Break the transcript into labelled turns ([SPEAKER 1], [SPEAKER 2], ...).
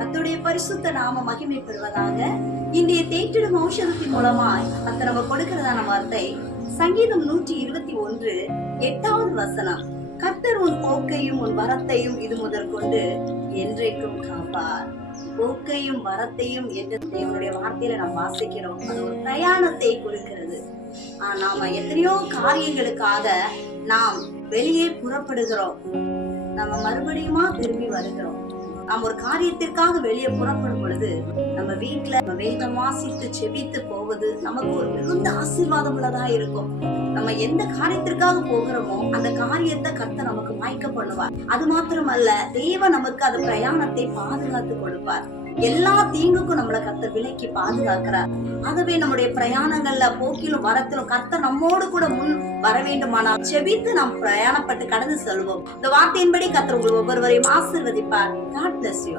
[SPEAKER 1] அத்துடைய பரிசுத்த நாம மகிமை பெறுவதாக இன்றைய தேற்றிடும் ஔஷதத்தின் மூலமாய் கர்த்தர் நம்ம கொடுக்கிறதான வார்த்தை. சங்கீதம் நூற்றி இருபத்தி ஒன்று எட்டாவது வசனம். கர்த்தர் உன் போக்கையும் உன் வரத்தையும் இது முதற்கொண்டு என்றைக்கும் காப்பார். போக்கையும் வரத்தையும் என்று தேவனுடைய வார்த்தையில நாம் வாசிக்கிறோம். அது ஒரு பிரயாணத்தை குறிக்கிறது. ஆஹ் நாம எத்தனையோ காரியங்களுக்காக நாம் வெளியே புறப்படுகிறோம். நம்ம மறுபடியுமா திரும்பி வருகிறோம். நாம் ஒரு காரியத்திற்காக வெளியே புறப்படும் பொழுது நம்ம வீட்டுல நம்ம வேதம் வாசித்து செவித்து போவது நமக்கு ஒரு மிகுந்த ஆசீர்வாதம் உள்ளதா இருக்கும். நம்ம எந்த காரியத்திற்காக போகிறோமோ அந்த காரியத்தை கத்த நமக்கு மயக்க பண்ணுவார். அது மாத்திரமல்ல தெய்வம் நமக்கு அது பிரயாணத்தை பாதுகாத்து கொடுப்பார். எல்லா தீங்குக்கும் நம்மளை கர்த்தர் விலக்கி பாதுகாக்கிறார். ஆகவே நம்முடைய பிரயாணங்கள்ல போக்கிலும் வரத்திலும் கர்த்தர் நம்மோடு கூட முன் வர வேண்டுமானால் செபித்து நாம் பிரயாணப்பட்டு கடந்து செல்வோம். இந்த வார்த்தையின்படி கர்த்தர் உங்கள் ஒவ்வொருவரையும் ஆசிர்வதிப்பார். God bless you